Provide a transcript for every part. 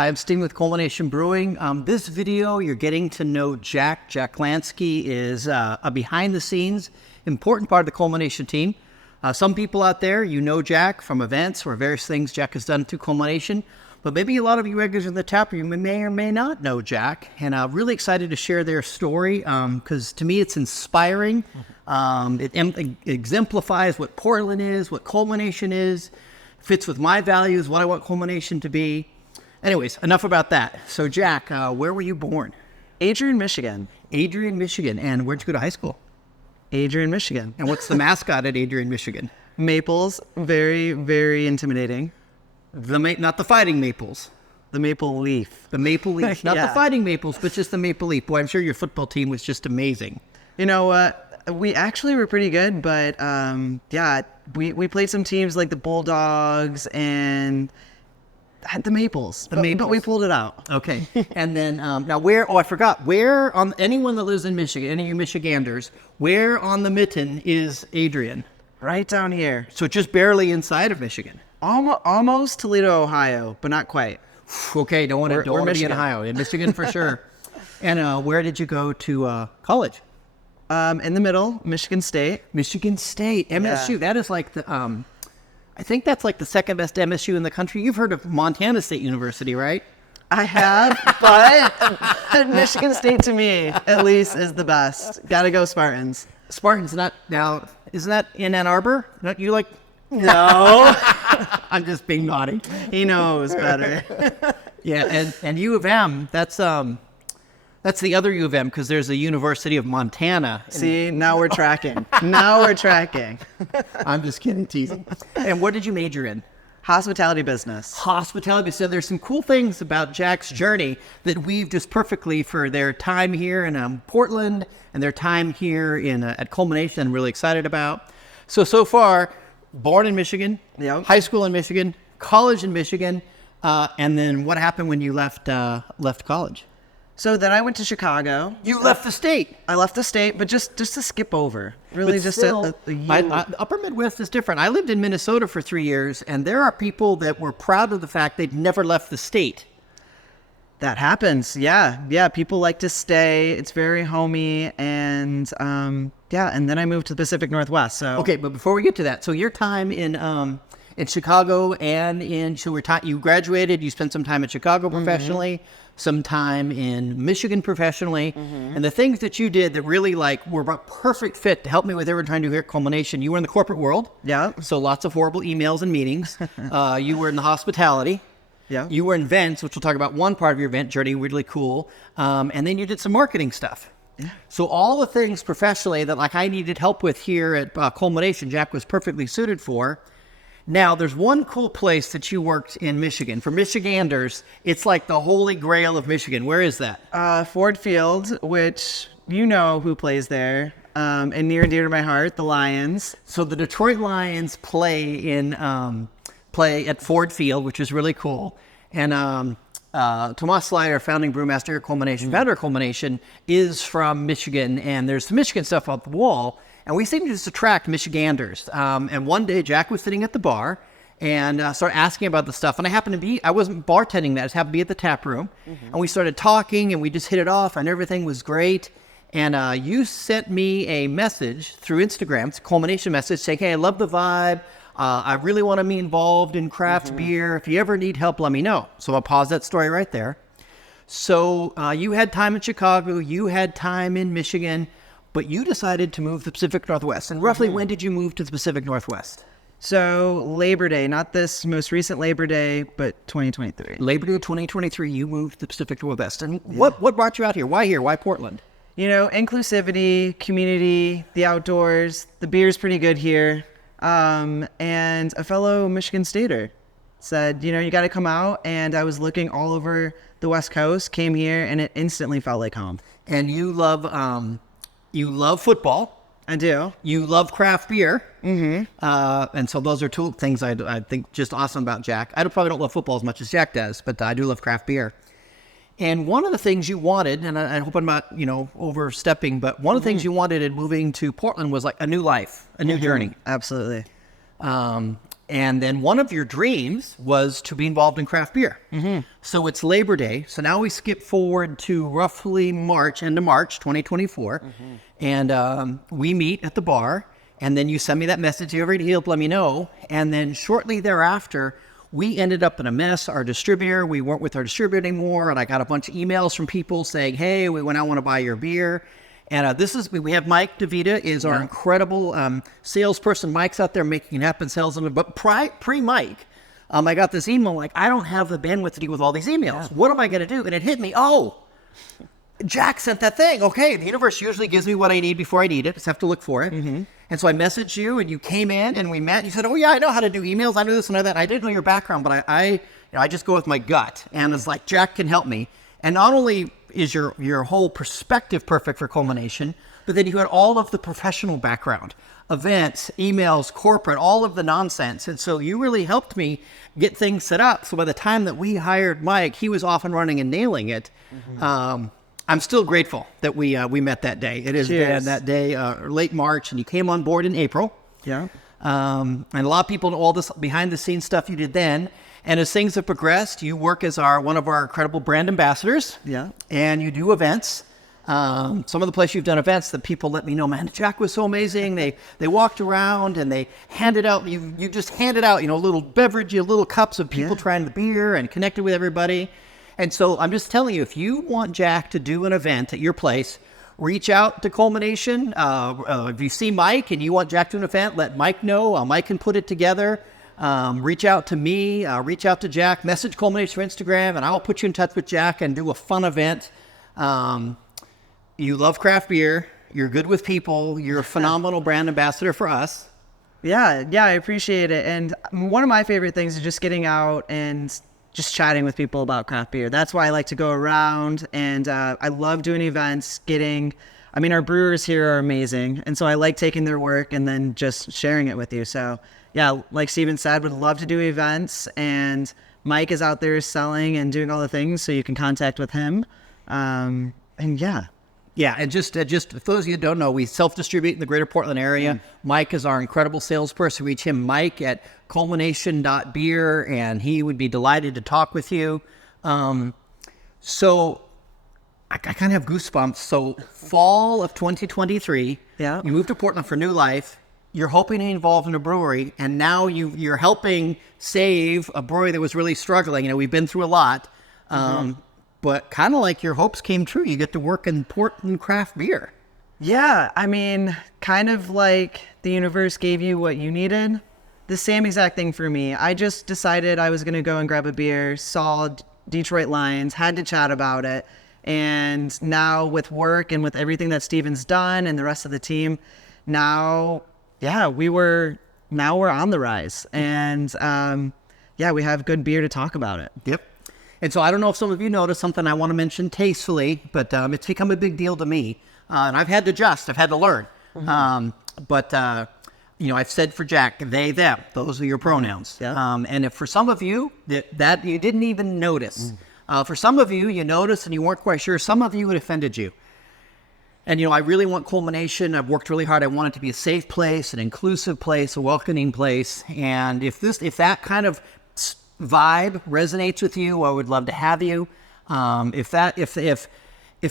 I'm Steve with Culmination Brewing. This video, you're getting to know Jacq. Jacq Lanczki is a behind-the-scenes important part of the Culmination team. Some people out there, you know Jacq from events or various things Jacq has done through Culmination, but maybe a lot of you regulars in the tap room may or may not know Jacq, and I'm really excited to share their story because to me it's inspiring. It exemplifies what Portland is, what Culmination is, fits with my values, what I want Culmination to be. Anyways, enough about that. So Jacq, where were you born? Adrian, Michigan. Adrian, Michigan. And where'd you go to high school? Adrian, Michigan. And what's the mascot at Adrian, Michigan? Maples. Very, very intimidating. Not the fighting maples. The maple leaf. The maple leaf. Not the fighting maples, but just the maple leaf. Boy, I'm sure your football team was just amazing. You know what? We actually were pretty good, but yeah, we played some teams like the Bulldogs and had the Maples. But we pulled it out. Okay. And then now where, I forgot, where on, anyone that lives in Michigan, any of you Michiganders, where on the mitten is Adrian? Right down here. So just barely inside of Michigan. Almost Toledo, Ohio, but not quite. Okay, don't want to be in Ohio. In Michigan for sure. And where did you go to college? In the middle, Michigan State. Michigan State, MSU. Yeah. That is like the, I think that's like the second best MSU in the country. You've heard of Montana State University, right? I have, but Michigan State to me, at least, is the best. Gotta go Spartans. Spartans, not now. Isn't that in Ann Arbor? Not you like? No. I'm just being naughty. He knows better. Yeah, and U of M, that's the other U of M because there's the University of Montana. See, now we're tracking. Now we're tracking. I'm just kidding, teasing. And what did you major in? Hospitality business. Hospitality. So there's some cool things about Jack's journey that weave just perfectly for their time here in Portland and their time here in at Culmination. I'm really excited about. So far, born in Michigan, yep. High school in Michigan, college in Michigan, and then what happened when you left college? So then I went to Chicago. You left the state. I left the state, but just to skip over. Really, but just still, a year. Upper Midwest is different. I lived in Minnesota for 3 years, and there are people that were proud of the fact they'd never left the state. That happens, yeah. People like to stay. It's very homey, and yeah. And then I moved to the Pacific Northwest. So okay, but before we get to that, so your time in Chicago and you graduated. You spent some time in Chicago professionally, some time in Michigan professionally, and the things that you did that really were a perfect fit to help me with everyone trying to do here at Culmination. You were in the corporate world, yeah. So lots of horrible emails and meetings. You were in the hospitality. Yeah. You were in events, which we'll talk about one part of your event journey, really cool. And then you did some marketing stuff. Yeah. So all the things professionally that I needed help with here at Culmination, Jacq was perfectly suited for. Now, there's one cool place that you worked in Michigan. For Michiganders, it's like the holy grail of Michigan. Where is that? Ford Field, which you know who plays there. And near and dear to my heart, the Lions. So the Detroit Lions play at Ford Field, which is really cool. And Tomas Slider, founding brewmaster at Culmination, founder of Culmination, is from Michigan. And there's some Michigan stuff off the wall. And we seem to just attract Michiganders. And one day, Jacq was sitting at the bar and started asking about the stuff. And I wasn't bartending that. I just happened to be at the tap room. And we started talking, and we just hit it off, and everything was great. And you sent me a message through Instagram, it's a Culmination message, saying, hey, I love the vibe. I really want to be involved in craft beer. If you ever need help, let me know. So I'll pause that story right there. So you had time in Chicago. You had time in Michigan. But you decided to move to the Pacific Northwest. And roughly when did you move to the Pacific Northwest? So Labor Day, not this most recent Labor Day, but 2023. Labor Day 2023, you moved to the Pacific Northwest. And what brought you out here? Why here? Why Portland? You know, inclusivity, community, the outdoors. The beer's pretty good here. And a fellow Michigan Stater said, you got to come out. And I was looking all over the West Coast, came here, and it instantly felt like home. And you love football. I do. You love craft beer. And so those are two things I think just awesome about Jacq. I probably don't love football as much as Jacq does, but I do love craft beer. And one of the things you wanted, and I hope I'm not, overstepping, but one of the things you wanted in moving to Portland was like a new life, a new journey. Absolutely. And then one of your dreams was to be involved in craft beer. So it's Labor Day. So now we skip forward to roughly March, end of March 2024. And we meet at the bar. And then you send me that message every day, let me know. And then shortly thereafter, we ended up in a mess. Our distributor, we weren't with our distributor anymore. And I got a bunch of emails from people saying, hey, we went out, want to buy your beer. And we have Mike DeVita is our incredible salesperson. Mike's out there making it happen, sales them. But pre-Mike, I got this email like, I don't have the bandwidth to deal with all these emails. What am I going to do? And it hit me, Jacq sent that thing. Okay, the universe usually gives me what I need before I need it. Just have to look for it. And so I messaged you, and you came in, and we met. And you said, oh, yeah, I know how to do emails. I know this and I know that. I didn't know your background, but I just go with my gut. And it's like, Jacq can help me. And not only is your whole perspective perfect for Culmination, but then you had all of the professional background, events, emails, corporate, all of the nonsense. And so you really helped me get things set up. So by the time that we hired Mike, he was off and running and nailing it. I'm still grateful that we met that day. It has been that day, late March, and you came on board in April. Yeah. And a lot of people know all this behind the scenes stuff you did then. And as things have progressed, you work as one of our incredible brand ambassadors. Yeah. And you do events. Some of the places you've done events that people let me know, man, Jacq was so amazing. They walked around and they handed out, you just handed out, little beverage, little cups of people trying the beer and connected with everybody. And so I'm just telling you, if you want Jacq to do an event at your place, reach out to Culmination. If you see Mike and you want Jacq to do an event, let Mike know. Mike can put it together. Reach out to me, reach out to Jacq, message Culmination for Instagram, and I'll put you in touch with Jacq and do a fun event. You love craft beer. You're good with people. You're a phenomenal brand ambassador for us. Yeah, I appreciate it. And one of my favorite things is just getting out and just chatting with people about craft beer. That's why I like to go around, and I love doing events, our brewers here are amazing. And so I like taking their work and then just sharing it with you. So yeah, like Steven said, would love to do events, and Mike is out there selling and doing all the things, so you can contact with him. Yeah, and just for those of you who don't know, we self-distribute in the greater Portland area. Mike is our incredible salesperson. Reach him, Mike, at culmination.beer, and he would be delighted to talk with you. So I kind of have goosebumps. So fall of 2023, you moved to Portland for new life. You're hoping to be involved in a brewery, and now you're helping save a brewery that was really struggling. We've been through a lot. But kind of like your hopes came true. You get to work in Portland craft beer. Yeah, kind of like the universe gave you what you needed. The same exact thing for me. I just decided I was going to go and grab a beer, saw Detroit Lions, had to chat about it. And now with work and with everything that Steven's done and the rest of the team, now we're on the rise. And we have good beer to talk about it. Yep. And so I don't know if some of you noticed something I want to mention tastefully, but it's become a big deal to me. And I've had to adjust. I've had to learn. I've said for Jacq, they, them. Those are your pronouns. Yeah. And if for some of you that you didn't even notice, for some of you, you noticed and you weren't quite sure. Some of you, it offended you. And, I really want Culmination. I've worked really hard. I want it to be a safe place, an inclusive place, a welcoming place. And if that kind of vibe resonates with you, I would love to have you. If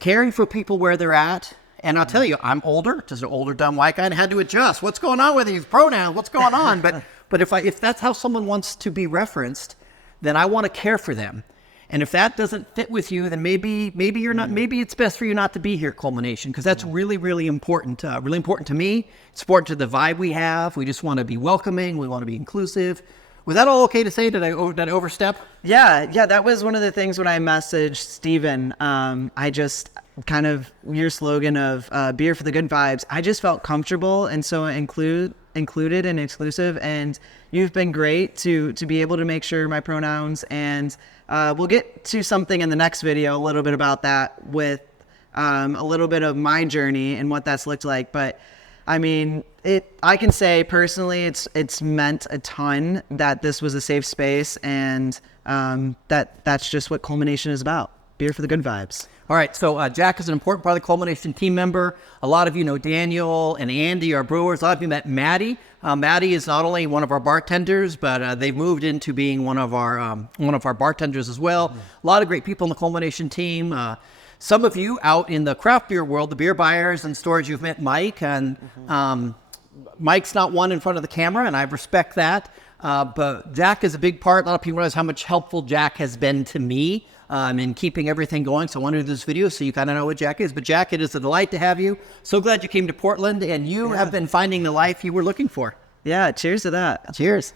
caring for people where they're at, and I'll tell you, I'm older, just an older dumb white guy, and had to adjust. What's going on with these pronouns? What's going on? But if that's how someone wants to be referenced, then I want to care for them. And if that doesn't fit with you, then maybe you're not. Maybe it's best for you not to be here at Culmination, because that's really, really important. Really important to me. It's important to the vibe we have. We just want to be welcoming. We want to be inclusive. Was that all okay to say? Did I overstep? Yeah, that was one of the things when I messaged Steven. I just kind of your slogan of beer for the good vibes. I just felt comfortable and so included and exclusive. And you've been great to be able to make sure my pronouns. And we'll get to something in the next video, a little bit about that with a little bit of my journey and what that's looked like. But I can say personally, it's meant a ton that this was a safe space, and that's just what Culmination is about. beer for the good vibes. All right, so Jacq is an important part of the Culmination team member. A lot of you know Daniel and Andy, our brewers. A lot of you met Maddie. Maddie is not only one of our bartenders, but they've moved into being one of our bartenders as well. A lot of great people in the Culmination team. Some of you out in the craft beer world, the beer buyers and stores, you've met Mike, and Mike's not one in front of the camera, and I respect that. But Jacq is a big part. A lot of people realize how much helpful Jacq has been to me in keeping everything going. So I wanted to do this video so you kind of know what Jacq is. But Jacq, it is a delight to have you. So glad you came to Portland, and you have been finding the life you were looking for. Yeah, cheers to that. Cheers.